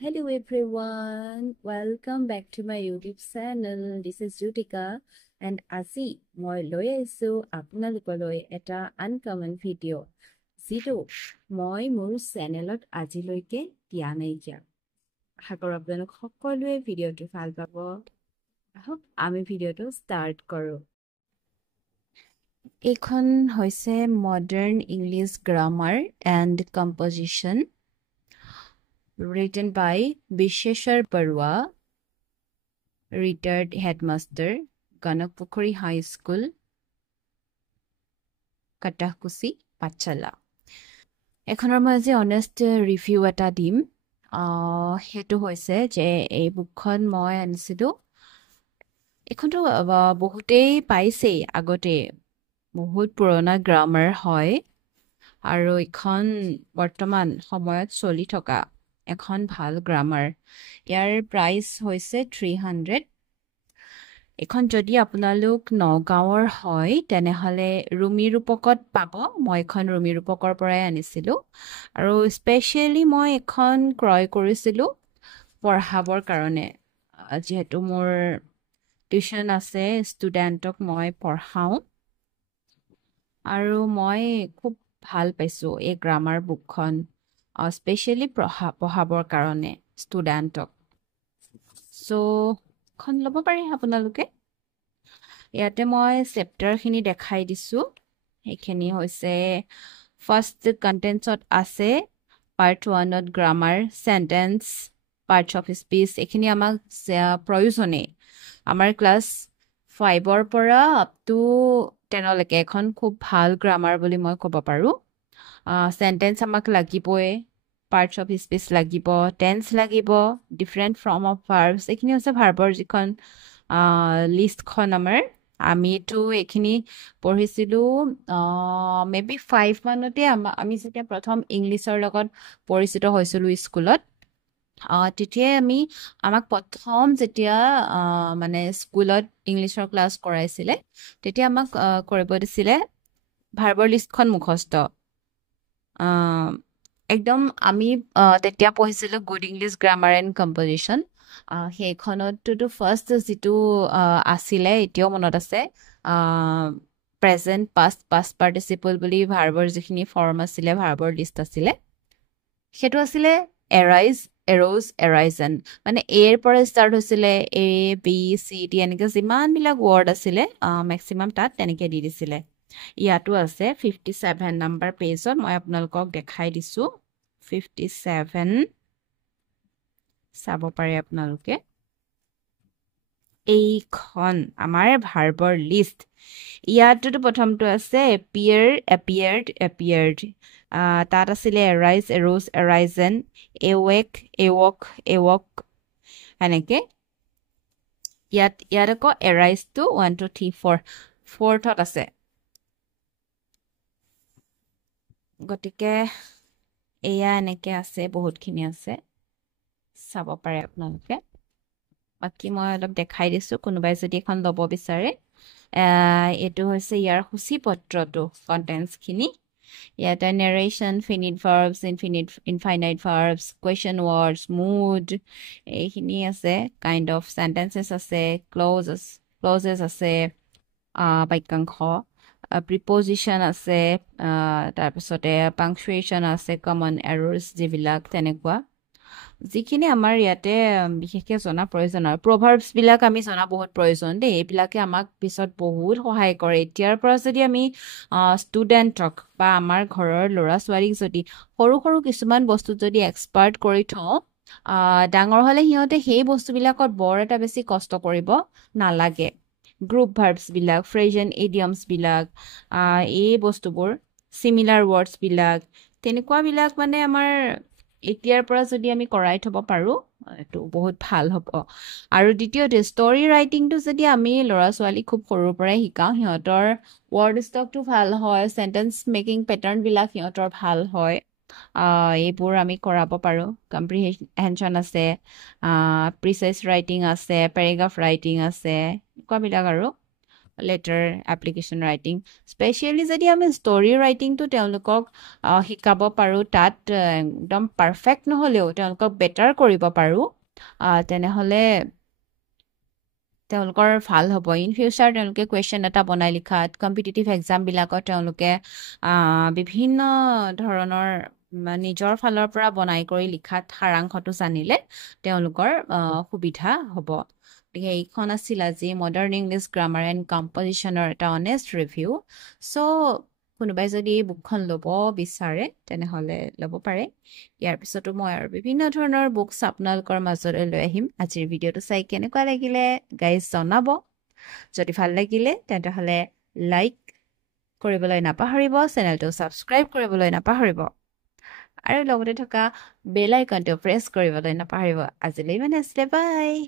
Hello everyone, welcome back to my YouTube channel. This is Jutika and আজি মই লৈ আহিছো আপোনালোকলৈ এটা আনকমন ভিডিঅ' যিটো মই মোৰ চেনেলত আজিলৈকে দিয়া নাইকিয়া। আশা কৰোঁ আপোনালোক সকলোৱে ভিডিঅ'টো ভাল পাব। আহক আমি ভিডিঅ'টো ষ্টাৰ্ট কৰোঁ। এইখন হৈছে modern English grammar and composition written by Bisheshwar Barua, retired headmaster, Ganakpukhuri High School, Katakusi, Pachala. এখনৰ মই আজি অনেষ্ট ৰিভিউ এটা দিম সেইটো হৈছে যে এই বুকখন মই আনিছিলোঁ এখনটো বহুতেই পাইছেই আগতে বহুত পুৰণা গ্ৰামাৰ হয় আৰু এখন বৰ্তমান সময়ত চলি থকা এখন ভাল গ্ৰামাৰ ইয়াৰ প্ৰাইস হৈছে 300 এখন যদি আপোনালোক নগাঁৱৰ হয় তেনেহলে ৰুমি ৰূপকত পাব মই এখন ৰুমি ৰূপকৰ পৰাই আনিছিলোঁ আৰু স্পেশালি মই এখন ক্ৰয় কৰিছিলোঁ পঢ়াবৰ কাৰণে যেহেতু মোৰ টিউশন আছে ষ্টুডেণ্টক মই পঢ়াওঁ আৰু মই খুব ভাল পাইছোঁ এই গ্ৰামাৰ বুকখন স্পেশালি পঢ়াবৰ কাৰণে ষ্টুডেণ্টক সো খন ল'ব পাৰি আপোনালোকে ইয়াতে মই চেপ্টাৰখিনি দেখাই দিছোঁ এইখিনি হৈছে ফাৰ্ষ্ট কন্টেন্টছত আছে পাৰ্ট 1ত grammar sentence parts of speech এইখিনি আমাক প্ৰয়োজনে আমাৰ ক্লাছ 5ৰ পৰা আপ টু 10 লৈকে এখন খুব ভাল গ্ৰামাৰ বুলি মই ক'ব পাৰোঁ সেন্টেন্স আমাক লাগিবই পাৰ্টস অফ স্পীচ লাগিব টেন্স লাগিব ডিফাৰেণ্ট ফৰ্ম অফ ভাৰ্বছ এইখিনি হৈছে ভাৰ্বৰ যিখন লিষ্টখন আমাৰ আমিতো এইখিনি পঢ়িছিলোঁ মেবি 5 মানতে আমি যেতিয়া প্ৰথম ইংলিছৰ লগত পৰিচিত হৈছিলোঁ স্কুলত তেতিয়াই আমাক প্ৰথম যেতিয়া মানে স্কুলত ইংলিছৰ ক্লাছ কৰাইছিলে তেতিয়া আমাক কৰিব দিছিলে ভাৰ্বৰ লিষ্টখন মুখস্থ একদম আমি তেতিয়া পঢ়িছিলোঁ good English grammar and composition সেইখনততো ফাৰ্ষ্ট যিটো আছিলে এতিয়াও মনত আছে প্ৰেজেণ্ট পাষ্ট পাৰ্টিচিপল বুলি ভাৰ্বৰ যিখিনি ফৰ্ম আছিলে ভাৰ্বৰ লিষ্ট আছিলে সেইটো আছিলে এৰাইজ এৰ'জ এৰাইজন মানে এৰ পৰা ষ্টাৰ্ট হৈছিলে এ বি চি ডি এনেকৈ যিমানবিলাক ৱৰ্ড আছিলে মেক্সিমাম তাত তেনেকৈ দি দিছিলে ইয়াতো আছে 57 নম্বৰ পেজত মই আপোনালোকক দেখাই দিছোঁ 57 চাব পাৰে আপোনালোকে এইখন আমাৰ ভাৰ্বৰ লিষ্ট ইয়াততো প্ৰথমটো আছে এপিয়াৰ্ড তাত আছিলে এৰাইজ এৰ'জ এৰাইজন এৱক এনেকে ইয়াত আকৌ এৰাইজটো 1 2 3 4 4th আছে গতিকে এয়া এনেকে আছে বহুতখিনি আছে চাব পাৰে আপোনালোকে বাকি মই অলপ দেখাই দিছোঁ কোনোবাই যদি এখন ল'ব বিচাৰে এইটো হৈছে ইয়াৰ সূচীপত্ৰটো কণ্টেণ্টছখিনি ইয়াতে narration finite verbs infinite verbs question words mood এইখিনি আছে কাইণ্ড অফ চেণ্টেন্সেছ আছে ক্লজেছ আছে বাক্যাংশ প্ৰিপজিশ্যন আছে তাৰপিছতে পাংচুৱেশ্যন আছে কমন এৰৰ্ছ যিবিলাক তেনেকুৱা যিখিনি আমাৰ ইয়াতে বিশেষকৈ জনা প্ৰয়োজন আৰু প্ৰভাৰ্বছবিলাক আমি জনা বহুত প্ৰয়োজন দেই এইবিলাকে আমাক পিছত বহুত সহায় কৰে এতিয়াৰ পৰা যদি আমি ষ্টুডেণ্টক বা আমাৰ ঘৰৰ ল'ৰা ছোৱালীক যদি সৰু সৰু কিছুমান বস্তুত যদি এক্সপাৰ্ট কৰি থওঁ ডাঙৰ হ'লে সিহঁতে সেই বস্তুবিলাকত বৰ এটা বেছি কষ্ট কৰিব নালাগে গ্ৰুপ ভাৰ্বছবিলাক ফ্ৰেজ এণ্ড ইডিয়মছবিলাক এই বস্তুবোৰ চিমিলাৰ ৱৰ্ডছবিলাক তেনেকুৱাবিলাক মানে আমাৰ এতিয়াৰ পৰা যদি আমি কৰাই থ'ব পাৰোঁ এইটো বহুত ভাল হ'ব আৰু দ্বিতীয়তে ষ্টৰী ৰাইটিংটো যদি আমি ল'ৰা ছোৱালীক খুব সৰুৰ পৰাই শিকাওঁ সিহঁতৰ ৱৰ্ড ষ্টকটো ভাল হয় চেণ্টেন্স মেকিং পেটাৰ্ণবিলাক সিহঁতৰ ভাল হয় এইবোৰ আমি কৰাব পাৰোঁ কম্প্ৰিহেনশ্যন আছে প্ৰিচাইজ ৰাইটিং আছে পেৰেগ্ৰাফ ৰাইটিং আছে এনেকুৱাবিলাক আৰু লেটাৰ এপ্লিকেশ্যন ৰাইটিং স্পেচিয়েলি যদি আমি ষ্টৰি ৰাইটিংটো তেওঁলোকক শিকাব পাৰোঁ তাত একদম পাৰফেক্ট নহ'লেও তেওঁলোকক বেটাৰ কৰিব পাৰোঁ তেনেহ'লে তেওঁলোকৰ ভাল হ'ব ইন ফিউচাৰ তেওঁলোকে কুৱেশ্যন এটা বনাই লিখাত কম্পিটিটিভ এক্সামবিলাকত তেওঁলোকে বিভিন্ন ধৰণৰ নিজৰ ফালৰ পৰা বনাই কৰি লিখাত সাৰাংশটো জানিলে তেওঁলোকৰ সুবিধা হ'ব গতিকে এইখন আছিল আজি মডাৰ্ণ ইংলিছ গ্ৰামাৰ এণ্ড কম্পজিশ্যনৰ এটা অনেষ্ট ৰিভিউ চ' কোনোবাই যদি এই বুকখন ল'ব বিচাৰে তেনেহ'লে ল'ব পাৰে ইয়াৰ পিছতো মই আৰু বিভিন্ন ধৰণৰ বুকছ আপোনালোকৰ মাজলৈ লৈ আহিম আজিৰ ভিডিঅ'টো চাই কেনেকুৱা লাগিলে গাইজ জনাব যদি ভাল লাগিলে তেন্তে লাইক কৰিবলৈ নাপাহৰিব চেনেলটো ছাবস্ক্ৰাইব কৰিবলৈ নাপাহৰিব আৰু লগতে থকা বেল আইকনটো প্ৰেছ কৰিবলৈ নাপাহৰিব আজিলৈ মানে আছিলে বাই